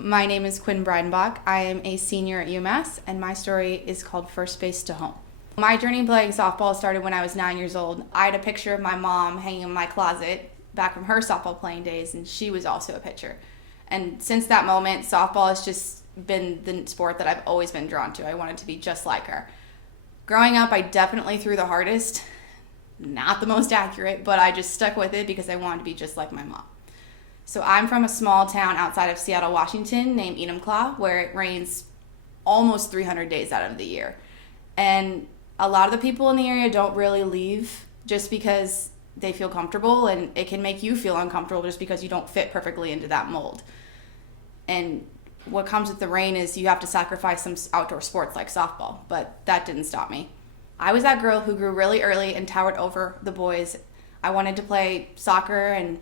My name is Quinn. I am a senior at UMass, and my story is called First Base to Home. My journey playing softball started when I was 9 years old. I had a picture of my mom hanging in my closet back from her softball playing days, and she was also a pitcher. And since that moment, softball has just been the sport that I've always been drawn to. I wanted to be just like her. Growing up, I definitely threw the hardest, not the most accurate, but I just stuck with it because I wanted to be just like my mom. So I'm from a small town outside of Seattle, Washington named Enumclaw, where it rains almost 300 days out of the year. And a lot of the people in the area don't really leave just because they feel comfortable, and it can make you feel uncomfortable just because you don't fit perfectly into that mold. And what comes with the rain is you have to sacrifice some outdoor sports like softball, but that didn't stop me. I was that girl who grew really early and towered over the boys. I wanted to play soccer and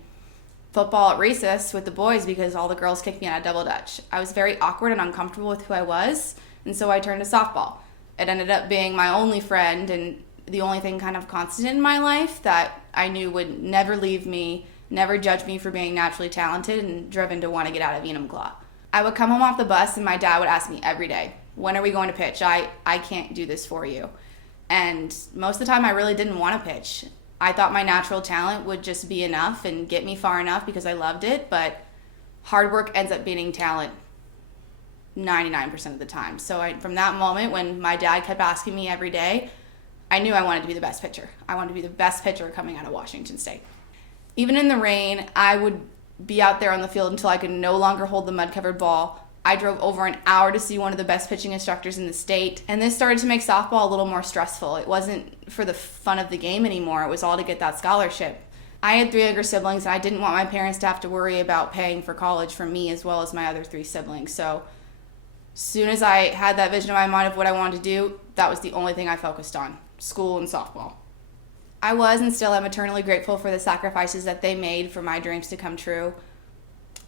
football at recess with the boys because all the girls kicked me out of double dutch. I was very awkward and uncomfortable with who I was, and so I turned to softball. It ended up being my only friend and the only thing kind of constant in my life that I knew would never leave me, never judge me for being naturally talented and driven to want to get out of Enumclaw. I would come home off the bus and my dad would ask me every day, when are we going to pitch? I can't do this for you. And most of the time I really didn't want to pitch. I thought my natural talent would just be enough and get me far enough because I loved it, but hard work ends up beating talent 99% of the time. So from that moment when my dad kept asking me every day, I knew I wanted to be the best pitcher. I wanted to be the best pitcher coming out of Washington State. Even in the rain, I would be out there on the field until I could no longer hold the mud-covered ball. I drove over an hour to see one of the best pitching instructors in the state, and this started to make softball a little more stressful. It wasn't for the fun of the game anymore. It was all to get that scholarship. I had 3 younger siblings, and I didn't want my parents to have to worry about paying for college for me as well as my other 3 siblings. So as soon as I had that vision in my mind of what I wanted to do, that was the only thing I focused on, school and softball. I was and still am eternally grateful for the sacrifices that they made for my dreams to come true.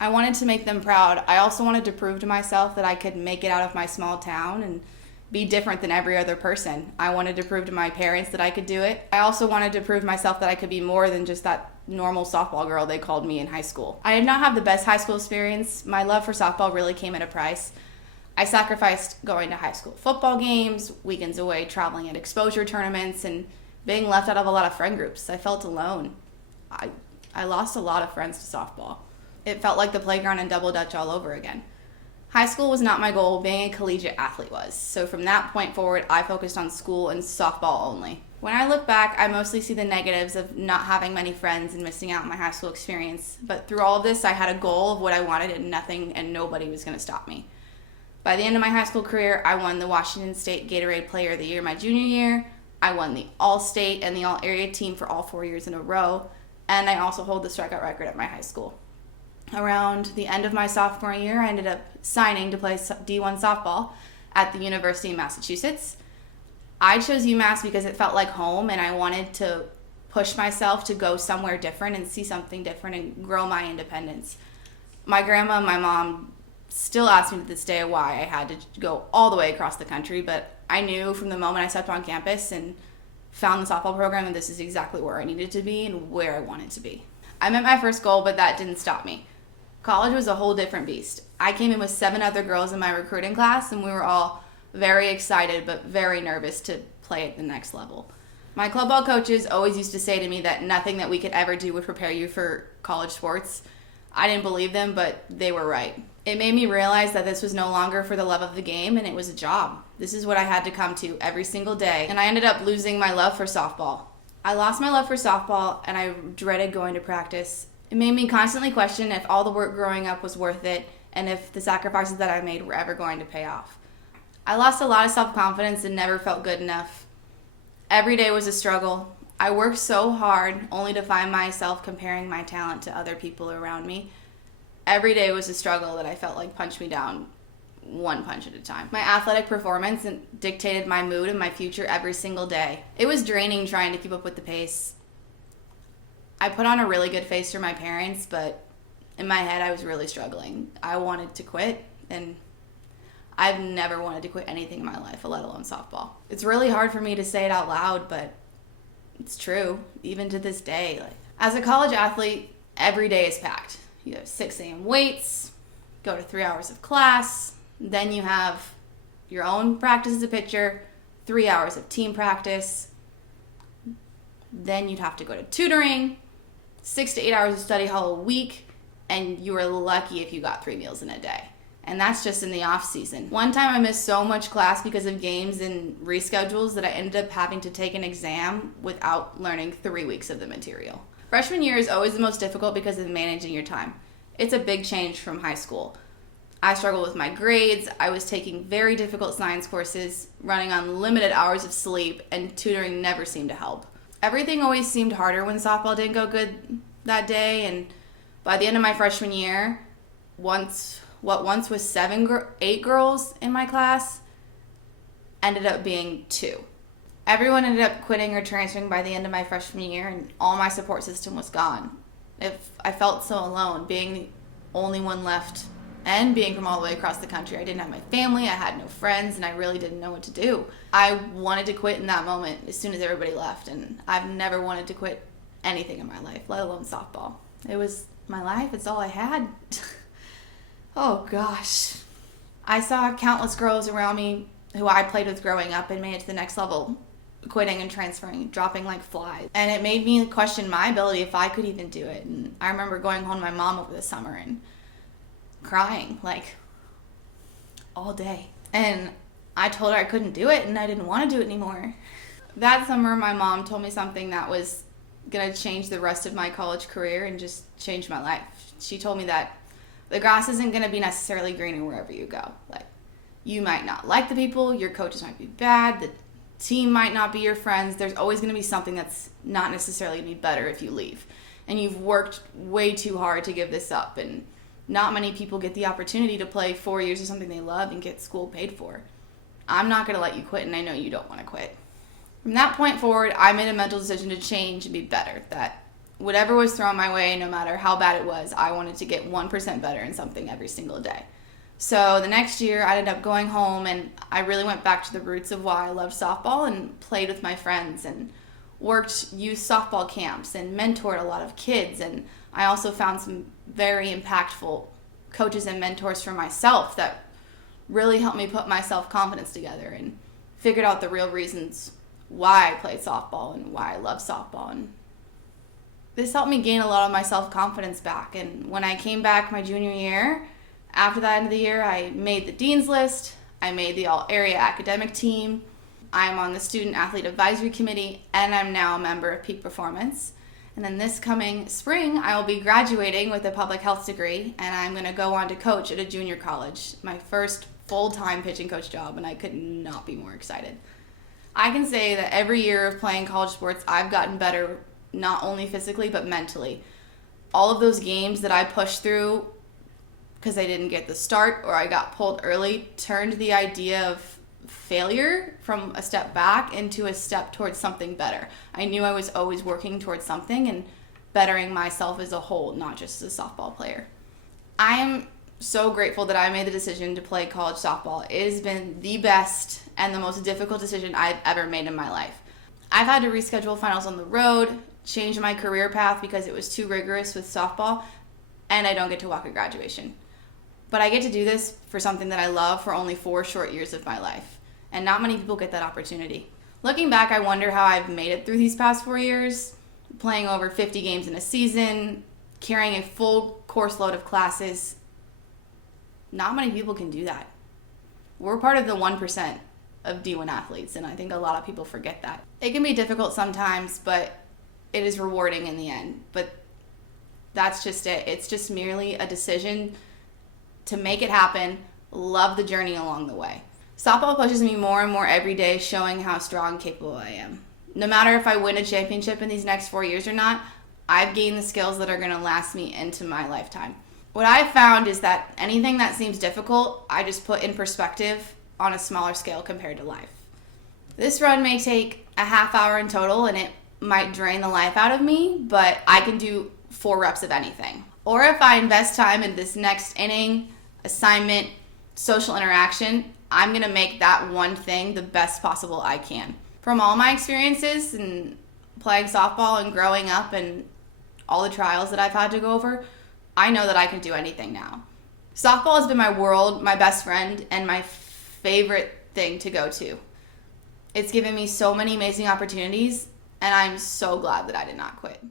I wanted to make them proud. I also wanted to prove to myself that I could make it out of my small town and be different than every other person. I wanted to prove to my parents that I could do it. I also wanted to prove to myself that I could be more than just that normal softball girl they called me in high school. I did not have the best high school experience. My love for softball really came at a price. I sacrificed going to high school football games, weekends away traveling at exposure tournaments, and being left out of a lot of friend groups. I felt alone. I lost a lot of friends to softball. It felt like the playground and double dutch all over again. High school was not my goal, being a collegiate athlete was. So from that point forward, I focused on school and softball only. When I look back, I mostly see the negatives of not having many friends and missing out on my high school experience. But through all of this, I had a goal of what I wanted, and nothing and nobody was going to stop me. By the end of my high school career, I won the Washington State Gatorade Player of the Year my junior year. I won the All-State and the All-Area team for all 4 years in a row. And I also hold the strikeout record at my high school. Around the end of my sophomore year, I ended up signing to play D1 softball at the University of Massachusetts. I chose UMass because it felt like home, and I wanted to push myself to go somewhere different and see something different and grow my independence. My grandma and my mom still ask me to this day why I had to go all the way across the country, but I knew from the moment I stepped on campus and found the softball program that this is exactly where I needed to be and where I wanted to be. I met my first goal, but that didn't stop me. College was a whole different beast. I came in with 7 other girls in my recruiting class, and we were all very excited but very nervous to play at the next level. My club ball coaches always used to say to me that nothing that we could ever do would prepare you for college sports. I didn't believe them, but they were right. It made me realize that this was no longer for the love of the game, and it was a job. This is what I had to come to every single day, and I ended up losing my love for softball. I lost my love for softball, and I dreaded going to practice. It made me constantly question if all the work growing up was worth it, and if the sacrifices that I made were ever going to pay off. I lost a lot of self-confidence and never felt good enough. Every day was a struggle. I worked so hard only to find myself comparing my talent to other people around me. Every day was a struggle that I felt like punched me down one punch at a time. My athletic performance dictated my mood and my future every single day. It was draining trying to keep up with the pace. I put on a really good face for my parents, but in my head I was really struggling. I wanted to quit, and I've never wanted to quit anything in my life, let alone softball. It's really hard for me to say it out loud, but it's true, even to this day. As a college athlete, every day is packed. You have 6 a.m. weights, go to 3 hours of class, then you have your own practice as a pitcher, 3 hours of team practice, then you'd have to go to tutoring, 6 to 8 hours of study hall a week, and you were lucky if you got 3 meals in a day. And that's just in the off season. One time I missed so much class because of games and reschedules that I ended up having to take an exam without learning 3 weeks of the material. Freshman year is always the most difficult because of managing your time. It's a big change from high school. I struggled with my grades, I was taking very difficult science courses, running on limited hours of sleep, and tutoring never seemed to help. Everything always seemed harder when softball didn't go good that day, and by the end of my freshman year, what once was 8 girls in my class ended up being 2. Everyone ended up quitting or transferring by the end of my freshman year, and all my support system was gone. I felt so alone, being the only one left and being from all the way across the country. I didn't have my family, I had no friends, and I really didn't know what to do. I wanted to quit in that moment as soon as everybody left, and I've never wanted to quit anything in my life, let alone softball. It was my life, it's all I had. Oh gosh. I saw countless girls around me who I played with growing up and made it to the next level, quitting and transferring, dropping like flies. And it made me question my ability if I could even do it. And I remember going home to my mom over the summer and crying like all day. And I told her I couldn't do it and I didn't want to do it anymore. That summer, my mom told me something that was going to change the rest of my college career and just change my life. She told me that the grass isn't going to be necessarily greener wherever you go. Like, you might not like the people, your coaches might be bad, the team might not be your friends. There's always going to be something that's not necessarily going to be better if you leave. And you've worked way too hard to give this up, and not many people get the opportunity to play 4 years of something they love and get school paid for. I'm not going to let you quit, and I know you don't want to quit. From that point forward, I made a mental decision to change and be better, that whatever was thrown my way, no matter how bad it was, I wanted to get 1% better in something every single day. So the next year, I ended up going home, and I really went back to the roots of why I loved softball and played with my friends and worked youth softball camps and mentored a lot of kids. And I also found some very impactful coaches and mentors for myself that really helped me put my self-confidence together and figured out the real reasons why I played softball and why I love softball. And this helped me gain a lot of my self-confidence back. And when I came back my junior year, after the end of the year, I made the dean's list, I made the all-area academic team, I'm on the student athlete advisory committee, and I'm now a member of P.R.O.P.S. And then this coming spring, I will be graduating with a public health degree, and I'm going to go on to coach at a junior college, my first full-time pitching coach job, and I could not be more excited. I can say that every year of playing college sports, I've gotten better, not only physically, but mentally. All of those games that I pushed through because I didn't get the start or I got pulled early turned the idea of failure from a step back into a step towards something better. I knew I was always working towards something and bettering myself as a whole, not just as a softball player. I am so grateful that I made the decision to play college softball. It has been the best and the most difficult decision I've ever made in my life. I've had to reschedule finals on the road, change my career path because it was too rigorous with softball, and I don't get to walk at graduation. But I get to do this for something that I love for only 4 short years of my life. And not many people get that opportunity. Looking back, I wonder how I've made it through these past 4 years, playing over 50 games in a season, carrying a full course load of classes. Not many people can do that. We're part of the 1% of D1 athletes, and I think a lot of people forget that. It can be difficult sometimes, but it is rewarding in the end. But that's just it. It's just merely a decision to make it happen, love the journey along the way. Softball pushes me more and more every day, showing how strong and capable I am. No matter if I win a championship in these next 4 years or not, I've gained the skills that are going to last me into my lifetime. What I've found is that anything that seems difficult, I just put in perspective on a smaller scale compared to life. This run may take a half hour in total, and it might drain the life out of me, but I can do 4 reps of anything. Or if I invest time in this next inning, assignment, social interaction, I'm going to make that one thing the best possible I can. From all my experiences in playing softball and growing up and all the trials that I've had to go over, I know that I can do anything now. Softball has been my world, my best friend, and my favorite thing to go to. It's given me so many amazing opportunities, and I'm so glad that I did not quit.